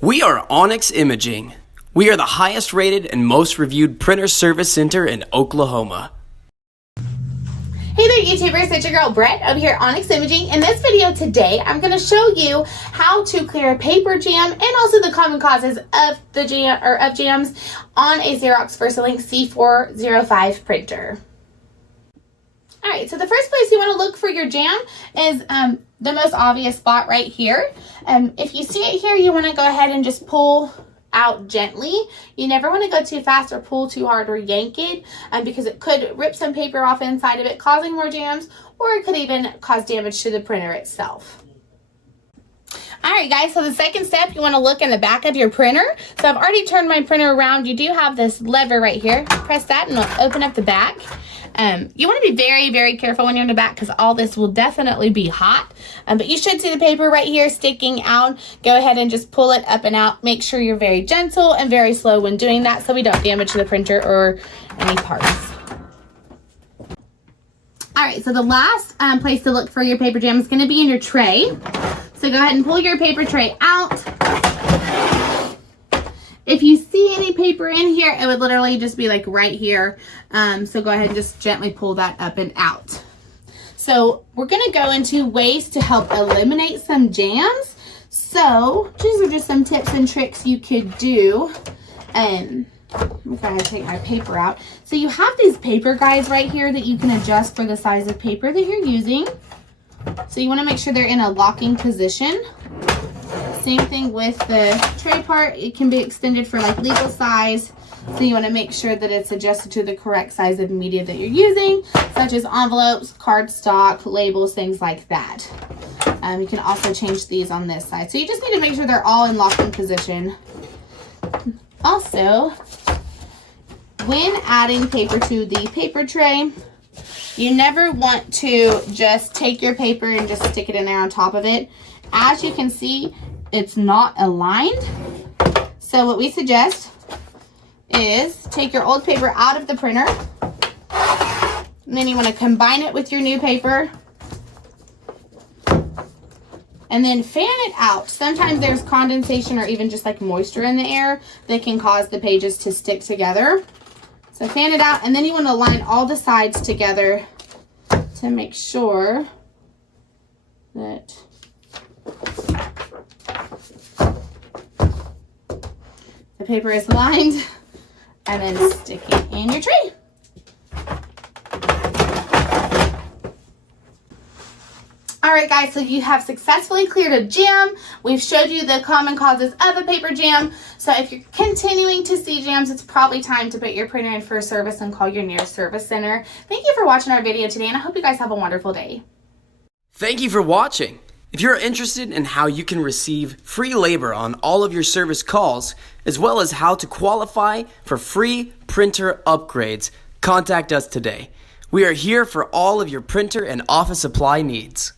We are Onyx Imaging. We are the highest rated and most reviewed printer service center in Oklahoma. Hey there YouTubers, it's your girl Brett over here at Onyx Imaging. In this video today, I'm going to show you how to clear a paper jam and also the common causes of the jams on a Xerox VersaLink C405 printer. Alright, so the first place you want to look for your jam is the most obvious spot right here. If you see it here, you want to go ahead and just pull out gently. You never want to go too fast or pull too hard or yank it because it could rip some paper off inside of it, causing more jams, or it could even cause damage to the printer itself. Alright guys, so the second step, you want to look in the back of your printer. So I've already turned my printer around. You do have this lever right here. Press that and it'll open up the back. You want to be very, very careful when you're in the back because all this will definitely be hot. But you should see the paper right here sticking out. Go ahead and just pull it up and out. Make sure you're very gentle and very slow when doing that so we don't damage the printer or any parts. Alright, so the last place to look for your paper jam is going to be in your tray. So go ahead and pull your paper tray out. If you see any paper in here, it would literally just be like right here. So go ahead and just gently pull that up and out. So we're going to go into ways to help eliminate some jams. So these are just some tips and tricks you could do. Let me go ahead and take my paper out. So you have these paper guides right here that you can adjust for the size of paper that you're using. So you want to make sure they're in a locking position. Same thing with the tray part. It can be extended for like legal size. So you want to make sure that it's adjusted to the correct size of media that you're using, such as envelopes, cardstock, labels, things like that. You can also change these on this side. So you just need to make sure they're all in locking position. Also, when adding paper to the paper tray, you never want to just take your paper and just stick it in there on top of it. As you can see, it's not aligned. So what we suggest is take your old paper out of the printer, and then you want to combine it with your new paper, and then fan it out. Sometimes there's condensation or even just like moisture in the air that can cause the pages to stick together. So fan it out, and then you want to line all the sides together to make sure that the paper is lined, and then stick it in your tray. Alright guys, so you have successfully cleared a jam. We've showed you the common causes of a paper jam. So if you're continuing to see jams, it's probably time to put your printer in for service and call your nearest service center. Thank you for watching our video today, and I hope you guys have a wonderful day. Thank you for watching. If you're interested in how you can receive free labor on all of your service calls, as well as how to qualify for free printer upgrades, contact us today. We are here for all of your printer and office supply needs.